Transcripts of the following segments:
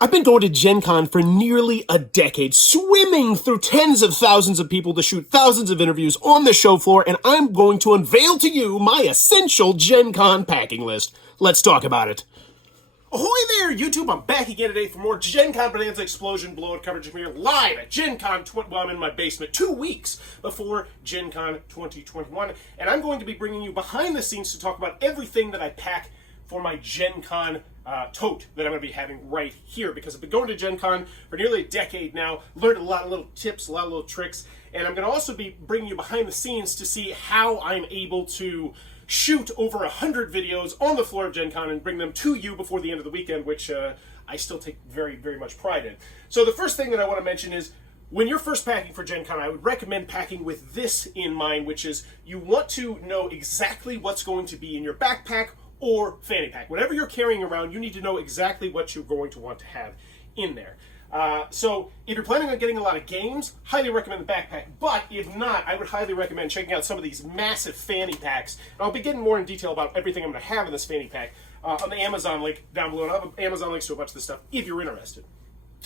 I've been going to Gen Con for nearly a decade, swimming through tens of thousands of people to shoot thousands of interviews on the show floor, and I'm going to unveil to you my essential Gen Con packing list. Let's talk about it. Ahoy there, YouTube! I'm back again today for more Gen Con Bonanza Explosion blowout coverage here live at Gen Con. Well, I'm in my basement 2 weeks before Gen Con 2021, and I'm going to be bringing you behind the scenes to talk about everything that I pack for my Gen Con tote that I'm going to be having right here, because I've been going to Gen Con for nearly a decade now, learned a lot of little tips, a lot of little tricks, and I'm going to also be bringing you behind the scenes to see how I'm able to shoot over 100 videos on the floor of Gen Con and bring them to you before the end of the weekend, which I still take very, very much pride in. So the first thing that I want to mention is, when you're first packing for Gen Con, I would recommend packing with this in mind, which is you want to know exactly what's going to be in your backpack or fanny pack. Whatever you're carrying around, you need to know exactly what you're going to want to have in there. So if you're planning on getting a lot of games, highly recommend the backpack. But if not, I would highly recommend checking out some of these massive fanny packs. And I'll be getting more in detail about everything I'm going to have in this fanny pack on the Amazon link down below. And I'll have Amazon links to a bunch of this stuff if you're interested.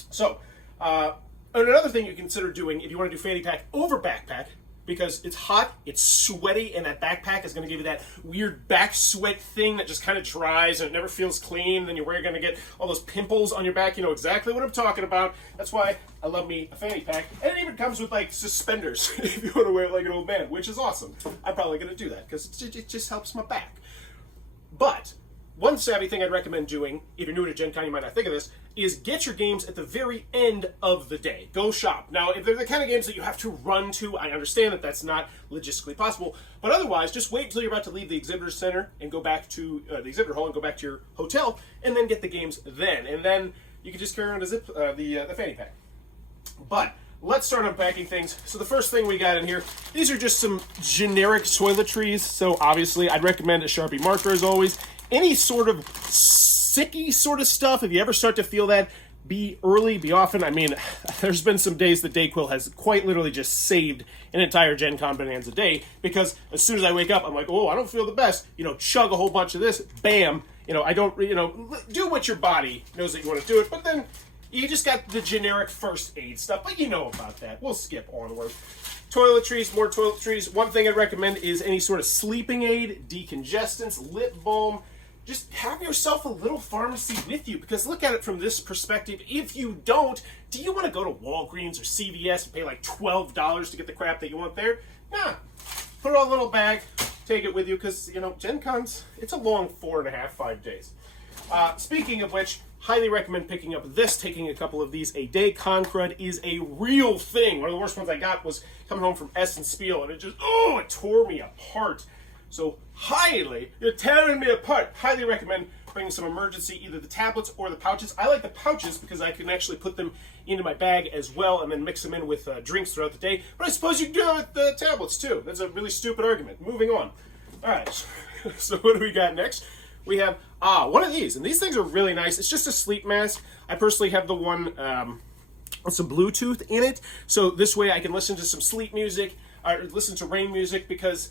So, another thing you consider doing if you want to do fanny pack over backpack, because it's hot, it's sweaty, and that backpack is going to give you that weird back sweat thing that just kind of dries and it never feels clean. Then you're going to get all those pimples on your back. You know exactly what I'm talking about. That's why I love me a fanny pack. And it even comes with like suspenders if you want to wear it like an old man, which is awesome. I'm probably going to do that because it just helps my back. But one savvy thing I'd recommend doing, if you're new to Gen Con, you might not think of this, is get your games at the very end of the day. Go shop. Now, if they're the kind of games that you have to run to, I understand that that's not logistically possible, but otherwise, just wait until you're about to leave the exhibitor center and go back to the exhibitor hall and go back to your hotel, and then get the games then. And then you can just carry around the fanny pack. But let's start unpacking things. So the first thing we got in here, these are just some generic toiletries. So obviously, I'd recommend a Sharpie marker as always. Any sort of sicky sort of stuff, if you ever start to feel that, be early, be often. I mean, there's been some days that Dayquil has quite literally just saved an entire Gen Con Bonanza day, because as soon as I wake up, I'm like, oh, I don't feel the best. Chug a whole bunch of this, bam. I don't, do what your body knows that you want to do it, but then you just got the generic first aid stuff, but you know about that. We'll skip onward. Toiletries, more toiletries. One thing I'd recommend is any sort of sleeping aid, decongestants, lip balm. Just have yourself a little pharmacy with you, because look at it from this perspective. If you don't, do you want to go to Walgreens or CVS and pay like $12 to get the crap that you want there? Nah. Put it all in a little bag, take it with you, because, Gen Con's, it's a long 4.5, 5 days. Speaking of which, highly recommend picking up this, taking a couple of these a day. Con crud is a real thing. One of the worst ones I got was coming home from Essen Spiel, and it tore me apart. So you're tearing me apart. Highly recommend bringing some emergency, either the tablets or the pouches. I like the pouches because I can actually put them into my bag as well and then mix them in with drinks throughout the day. But I suppose you can do that with the tablets too. That's a really stupid argument. Moving on. All right, so what do we got next? We have one of these, and these things are really nice. It's just a sleep mask. I personally have the one with some Bluetooth in it, so this way I can listen to some sleep music or listen to rain music, because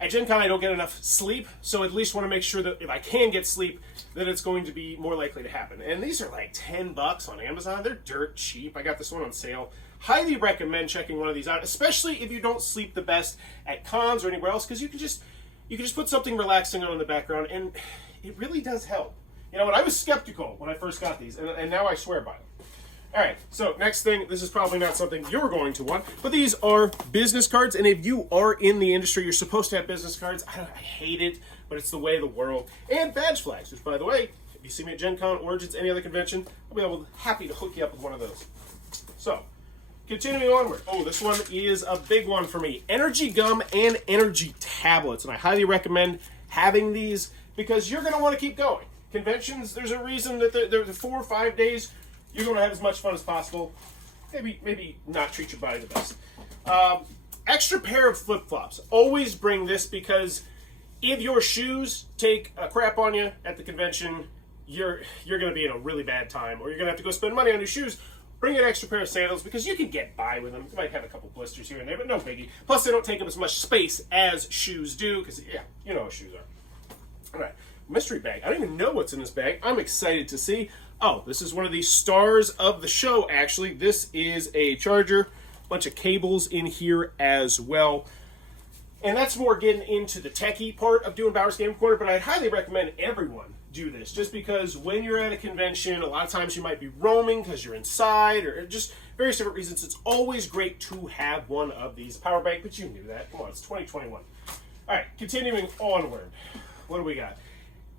at Gen Con I don't get enough sleep, so at least want to make sure that if I can get sleep, that it's going to be more likely to happen. And these are like $10 on Amazon. They're dirt cheap. I got this one on sale. Highly recommend checking one of these out, especially if you don't sleep the best at cons or anywhere else, because you can just put something relaxing on in the background, and it really does help. I was skeptical when I first got these, and now I swear by them. All right, so next thing, this is probably not something you're going to want, but these are business cards, and if you are in the industry, you're supposed to have business cards. I hate it, but it's the way of the world. And badge flags, which, by the way, if you see me at Gen Con, Origins, any other convention, I'll be happy to hook you up with one of those. So, continuing onward. Oh, this one is a big one for me. Energy gum and energy tablets, and I highly recommend having these because you're going to want to keep going. Conventions, there's a reason that they're 4 or 5 days. You're going to have as much fun as possible. Maybe not treat your body the best. Extra pair of flip-flops. Always bring this, because if your shoes take a crap on you at the convention, you're going to be in a really bad time, or you're going to have to go spend money on new shoes. Bring an extra pair of sandals, because you can get by with them. You might have a couple blisters here and there, but no biggie. Plus, they don't take up as much space as shoes do, because, yeah, you know what shoes are. All right, mystery bag. I don't even know what's in this bag. I'm excited to see. Oh, this is one of the stars of the show, actually. This is a charger, bunch of cables in here as well. And that's more getting into the techie part of doing Bowers Game Corner, but I'd highly recommend everyone do this, just because when you're at a convention, a lot of times you might be roaming because you're inside, or just various different reasons. It's always great to have one of these power bank, but you knew that. Come on, it's 2021. All right, continuing onward. What do we got?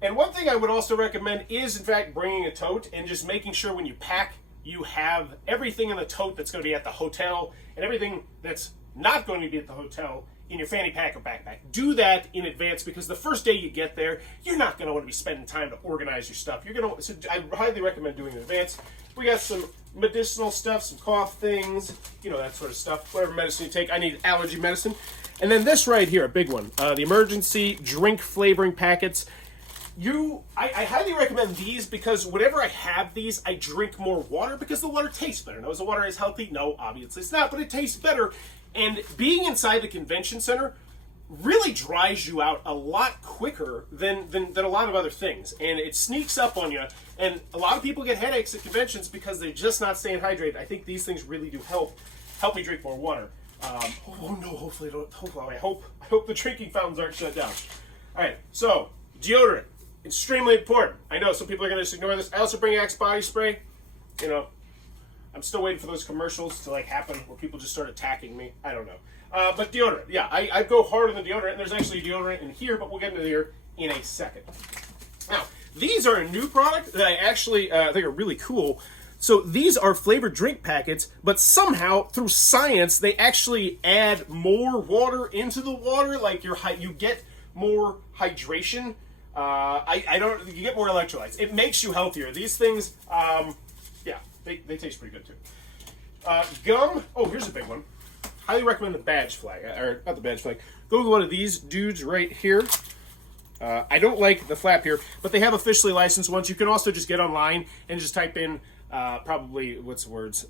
And one thing I would also recommend is, in fact, bringing a tote and just making sure when you pack, you have everything in the tote that's going to be at the hotel and everything that's not going to be at the hotel in your fanny pack or backpack. Do that in advance, because the first day you get there, you're not going to want to be spending time to organize your stuff. So I highly recommend doing it in advance. We got some medicinal stuff, some cough things, you know, that sort of stuff. Whatever medicine you take. I need allergy medicine. And then this right here, a big one, the emergency drink flavoring packets. I highly recommend these, because whenever I have these, I drink more water, because the water tastes better. Now, is the water as healthy? No, obviously it's not, but it tastes better. And being inside the convention center really dries you out a lot quicker than a lot of other things. And it sneaks up on you. And a lot of people get headaches at conventions because they're just not staying hydrated. I think these things really do help me drink more water. Oh no, hopefully I hope the drinking fountains aren't shut down. All right, so deodorant, extremely important. I know some people are going to just ignore this. I also bring Axe body spray. You know, I'm still waiting for those commercials to happen where people just start attacking me. I don't know. But deodorant, yeah, I go hard on the deodorant, and there's actually deodorant in here, but we'll get into here in a second. Now, these are a new product that I actually think are really cool. So these are flavored drink packets, but somehow, through science, they actually add more water into the water. Like you get more hydration. You get more electrolytes. It makes you healthier. These things, yeah, they taste pretty good too. Gum. Oh, here's a big one. Highly recommend the badge flag, or not the badge flag. Go to one of these dudes right here. I don't like the flap here, but they have officially licensed ones. You can also just get online and just type in probably, what's the words?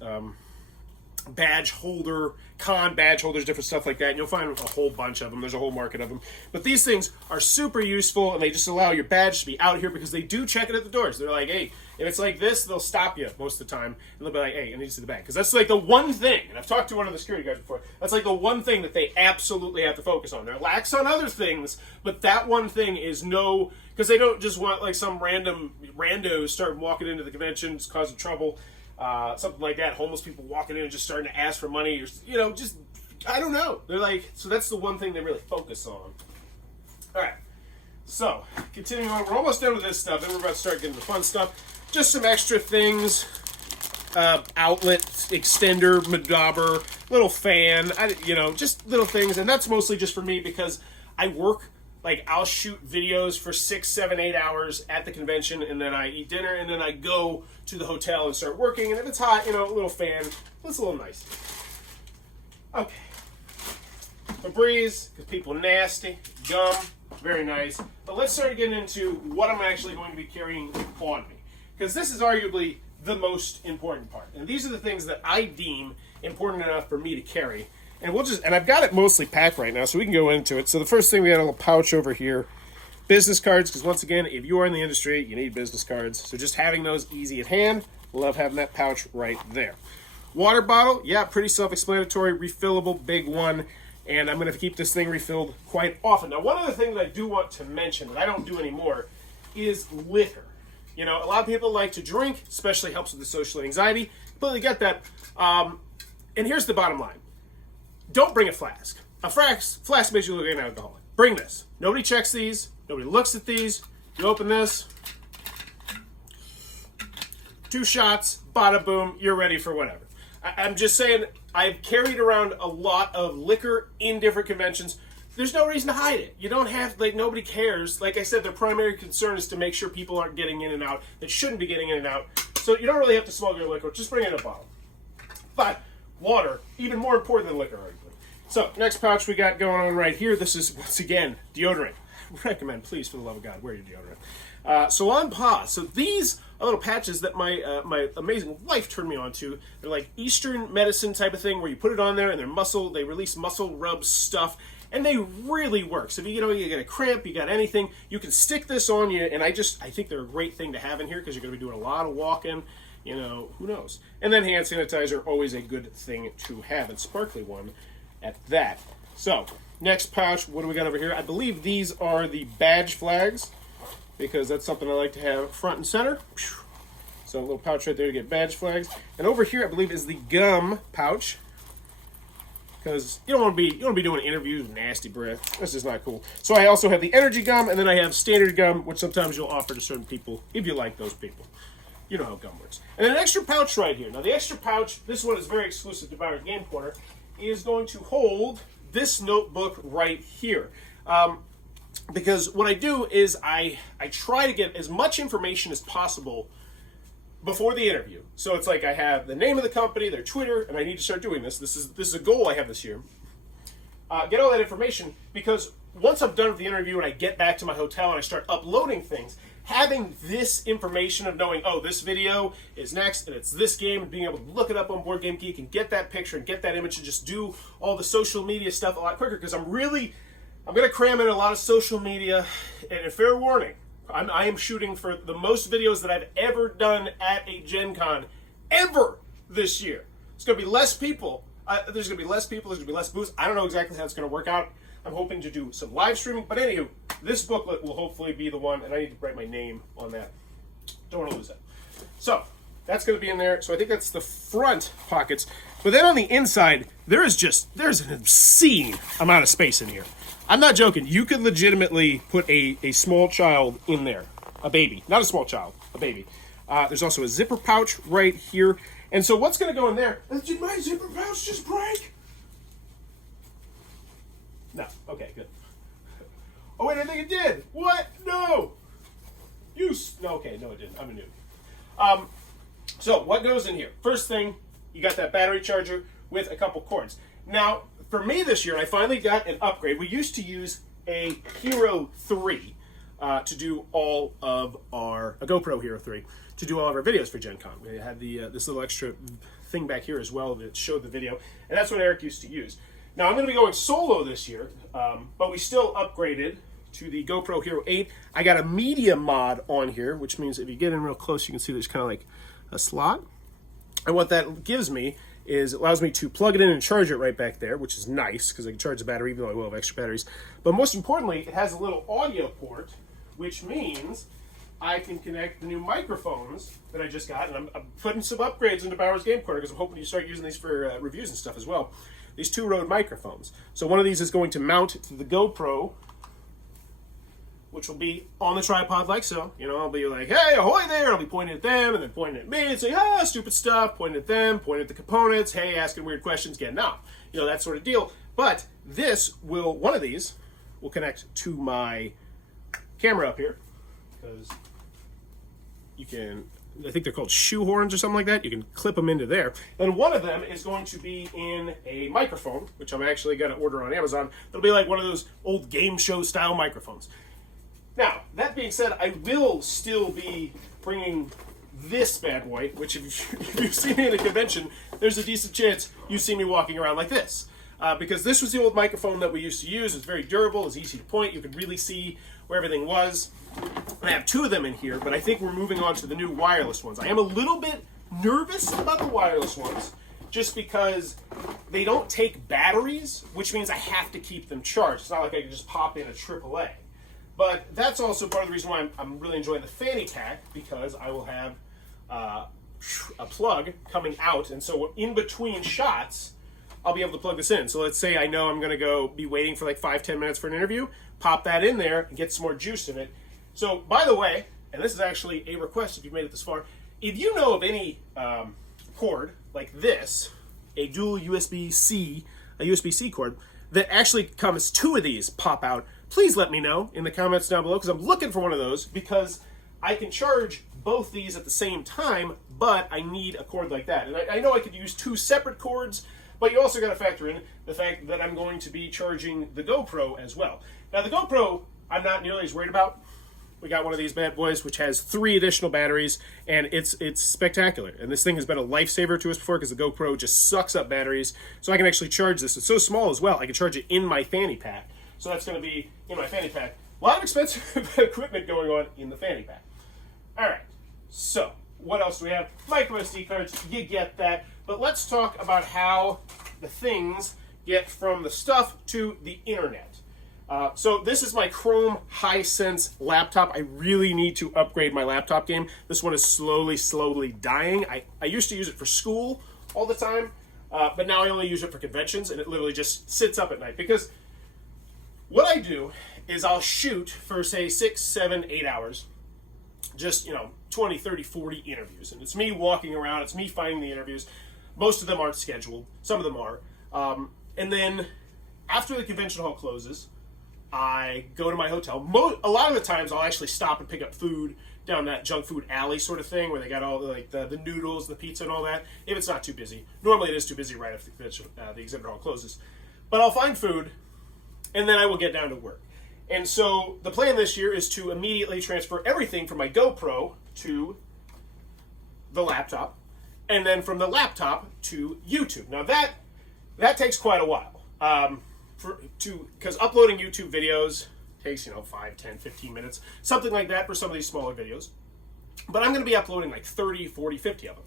Badge holder, con badge holders, different stuff like that, and you'll find a whole bunch of them. There's a whole market of them. But these things are super useful, and they just allow your badge to be out here, because they do check it at the doors. They're like, hey, if it's like this, they'll stop you most of the time, and they'll be like, hey, I need to see the bag. Because that's like the one thing, and I've talked to one of the security guards before, that's like the one thing that they absolutely have to focus on. They're lax on other things, but that one thing is no, because they don't just want like some random randos start walking into the convention, just causing trouble. Something like that, homeless people walking in and just starting to ask for money, or, you know, just, I don't know. They're like, so that's the one thing they really focus on. Alright, so, continuing on, we're almost done with this stuff, then we're about to start getting the fun stuff. Just some extra things, outlet, extender, madobber, little fan, just little things, and that's mostly just for me, because I work. Like, I'll shoot videos for 6, 7, 8 hours at the convention, and then I eat dinner, and then I go to the hotel and start working. And if it's hot, a little fan, that's a little nice. Okay. Febreze, because people are nasty. Gum, very nice. But let's start getting into what I'm actually going to be carrying on me, because this is arguably the most important part. And these are the things that I deem important enough for me to carry. And I've got it mostly packed right now, so we can go into it. So the first thing, we got a little pouch over here. Business cards, because once again, if you are in the industry, you need business cards. So just having those easy at hand, love having that pouch right there. Water bottle, yeah, pretty self-explanatory, refillable, big one. And I'm going to keep this thing refilled quite often. Now, one other thing that I do want to mention that I don't do anymore is liquor. A lot of people like to drink, especially helps with the social anxiety. Completely get that. And here's the bottom line. Don't bring a flask. A flask makes you look like an alcoholic. Bring this. Nobody checks these. Nobody looks at these. You open this. 2 shots. Bada boom. You're ready for whatever. I'm just saying, I've carried around a lot of liquor in different conventions. There's no reason to hide it. You don't have, nobody cares. Like I said, their primary concern is to make sure people aren't getting in and out that shouldn't be getting in and out. So you don't really have to smuggle your liquor. Just bring in a bottle. But water, even more important than liquor, arguably. So, next pouch we got going on right here. This is, once again, deodorant. I recommend, please, for the love of God, wear your deodorant. So on pause. So these are little patches that my amazing wife turned me on to. They're like Eastern medicine type of thing, where you put it on there and they release muscle rub stuff. And they really work. So if you get a cramp, you got anything, you can stick this on you. And I think they're a great thing to have in here because you're going to be doing a lot of walking. Who knows? And then hand sanitizer, always a good thing to have, and sparkly one at that. So, next pouch, what do we got over here? I believe these are the badge flags, because that's something I like to have front and center. So a little pouch right there to get badge flags. And over here, I believe, is the gum pouch, because you don't want to be doing interviews with nasty breath. That's just not cool. So I also have the energy gum, and then I have standard gum, which sometimes you'll offer to certain people if you like those people. You know how gum works. And then an extra pouch right here. Now the extra pouch, this one is very exclusive to Bowers Game Corner, is going to hold this notebook right here. Because what I do is I try to get as much information as possible before the interview. So it's like I have the name of the company, their Twitter, and I need to start doing this. This is a goal I have this year. Get all that information, because once I'm done with the interview and I get back to my hotel and I start uploading things, having this information of knowing, oh, this video is next and it's this game, and being able to look it up on Board Game Geek and get that picture and get that image and just do all the social media stuff a lot quicker, because I'm going to cram in a lot of social media. And fair warning, I am shooting for the most videos that I've ever done at a Gen Con ever this year. It's going to be less people. There's going to be less people. There's going to be less booths. I don't know exactly how it's going to work out. I'm hoping to do some live streaming. But anywho, this booklet will hopefully be the one, and I need to write my name on that. Don't want to lose that. So that's going to be in there. So I think that's the front pockets. But then on the inside, there's an obscene amount of space in here. I'm not joking. You could legitimately put a small child in there. A baby. Not a small child. A baby. There's also a zipper pouch right here. And so what's going to go in there? Did my zipper pouch just break? No. Okay, good. Oh, wait, I think it did. What? No. Okay, no, it didn't. I'm a noob. So what goes in here? First thing, you got that battery charger with a couple cords. Now, for me this year, I finally got an upgrade. We used to use a Hero 3 to do all of a GoPro Hero 3 to do all of our videos for Gen Con. We had this little extra thing back here as well that showed the video, and that's what Eric used to use. Now, I'm going to be going solo this year, but we still upgraded to the GoPro Hero 8. I got a media mod on here, which means if you get in real close, you can see there's kind of like a slot. And what that gives me is it allows me to plug it in and charge it right back there, which is nice because I can charge the battery even though I will have extra batteries. But most importantly, it has a little audio port, which means I can connect the new microphones that I just got. And I'm putting some upgrades into Bowers Game Corner because I'm hoping to start using these for reviews and stuff as well. These two Rode microphones. So one of these is going to mount to the GoPro, which will be on the tripod like so. I'll be like, hey, ahoy there. I'll be pointing at them and then pointing at me and saying, stupid stuff. Pointing at them, pointing at the components. Hey, asking weird questions, getting out. That sort of deal. But one of these will connect to my camera up here, because you can, I think they're called shoehorns or something like that. You can clip them into there. And one of them is going to be in a microphone, which I'm actually going to order on Amazon. It'll be like one of those old game show style microphones. Now, that being said, I will still be bringing this bad boy, which if you see me at a convention, there's a decent chance you see me walking around like this. Because this was the old microphone that we used to use. It's very durable. It's easy to point. You could really see where everything was. I have two of them in here, but I think we're moving on to the new wireless ones. I am a little bit nervous about the wireless ones, just because they don't take batteries, which means I have to keep them charged. It's not like I can just pop in a AAA. But that's also part of the reason why I'm really enjoying the fanny pack, because I will have a plug coming out, and so in between shots, I'll be able to plug this in. So let's say I know I'm going to be waiting for like 5-10 minutes for an interview, pop that in there and get some more juice in it. So, by the way, and this is actually a request if you've made it this far, if you know of any cord like this, a dual USB-C cord, that actually comes two of these pop out, please let me know in the comments down below, because I'm looking for one of those, because I can charge both these at the same time, but I need a cord like that. And I know I could use two separate cords, but you also got to factor in the fact that I'm going to be charging the GoPro as well. Now, the GoPro, I'm not nearly as worried about, we got one of these bad boys, which has 3 additional batteries, and it's spectacular. And this thing has been a lifesaver to us before because the GoPro just sucks up batteries. So I can actually charge this. It's so small as well. I can charge it in my fanny pack. So that's going to be in my fanny pack. A lot of expensive equipment going on in the fanny pack. All right. So what else do we have? Micro SD cards. You get that. But let's talk about how the things get from the stuff to the internet. So this is my Chrome Hisense laptop. I really need to upgrade my laptop game. This one is slowly dying. I used to use it for school all the time, but now I only use it for conventions, and it literally just sits up at night. Because what I do is I'll shoot for, say, 6, 7, 8 hours, just, 20, 30, 40 interviews. And it's me walking around. It's me finding the interviews. Most of them aren't scheduled. Some of them are. And then after the convention hall closes, I go to my hotel. A lot of the times I'll actually stop and pick up food down that junk food alley sort of thing where they got all the noodles, the pizza, and all that, if it's not too busy. Normally it is too busy right after the exhibit hall closes. But I'll find food, and then I will get down to work. And so the plan this year is to immediately transfer everything from my GoPro to the laptop, and then from the laptop to YouTube. Now that takes quite a while. Because uploading YouTube videos takes 5, 10, 15 minutes, something like that for some of these smaller videos. But I'm going to be uploading like 30, 40, 50 of them.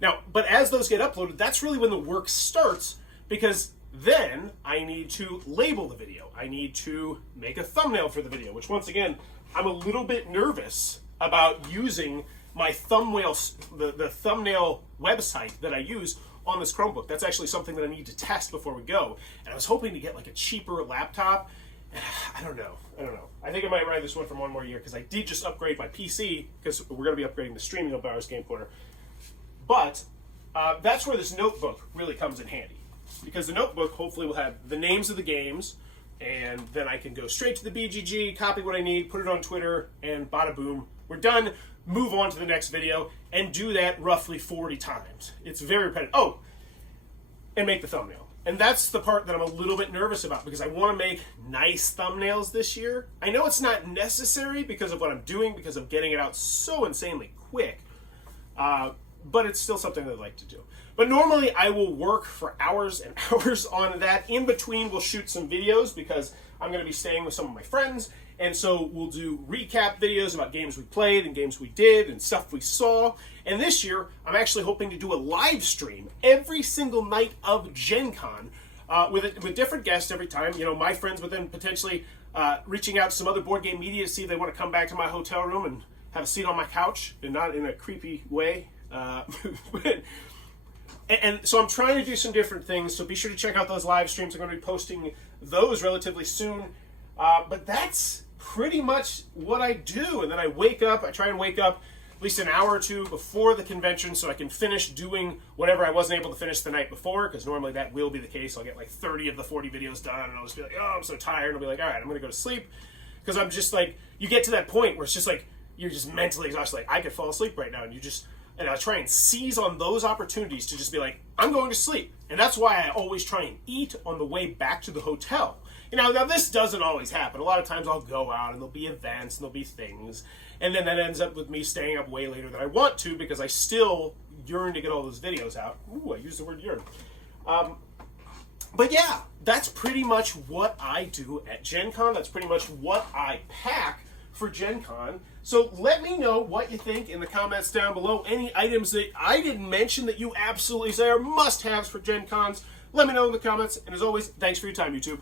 Now, but as those get uploaded, that's really when the work starts, because then I need to label the video. I need to make a thumbnail for the video, which once again, I'm a little bit nervous about using my thumbnail, the thumbnail website that I use on this Chromebook. That's actually something that I need to test before we go. And I was hoping to get like a cheaper laptop. I don't know. I think I might ride this one for one more year because I did just upgrade my PC because we're going to be upgrading the streaming of Bowers Game Corner. But that's where this notebook really comes in handy, because the notebook hopefully will have the names of the games, and then I can go straight to the BGG, copy what I need, put it on Twitter, and bada boom, we're done. Move on to the next video, and do that roughly 40 times. It's very repetitive. Oh, and make the thumbnail. And that's the part that I'm a little bit nervous about, because I want to make nice thumbnails this year. I know it's not necessary because of what I'm doing, because I'm getting it out so insanely quick, but it's still something that I'd like to do. But normally I will work for hours and hours on that. In between, we'll shoot some videos because I'm going to be staying with some of my friends. And so we'll do recap videos about games we played and games we did and stuff we saw. And this year, I'm actually hoping to do a live stream every single night of Gencon with different guests every time. My friends, but then potentially reaching out to some other board game media to see if they want to come back to my hotel room and have a seat on my couch, and not in a creepy way. And so I'm trying to do some different things, so be sure to check out those live streams. I'm going to be posting those relatively soon. But that's pretty much what I do. And then I try and wake up at least an hour or two before the convention so I can finish doing whatever I wasn't able to finish the night before, because normally that will be the case. I'll get like 30 of the 40 videos done, and I'll just be like, oh, I'm so tired. And I'll be like, all right, I'm going to go to sleep. Because I'm just like, you get to that point where it's just like, you're just mentally exhausted. Like, I could fall asleep right now, and I try and seize on those opportunities to just be like, I'm going to sleep. And that's why I always try and eat on the way back to the hotel. Now this doesn't always happen. A lot of times I'll go out and there'll be events and there'll be things. And then that ends up with me staying up way later than I want to, because I still yearn to get all those videos out. Ooh, I used the word yearn. But yeah, that's pretty much what I do at Gen Con. That's pretty much what I pack for Gen Con. So let me know what you think in the comments down below. Any items that I didn't mention that you absolutely say are must-haves for Gen Cons, let me know in the comments. And as always, thanks for your time, YouTube.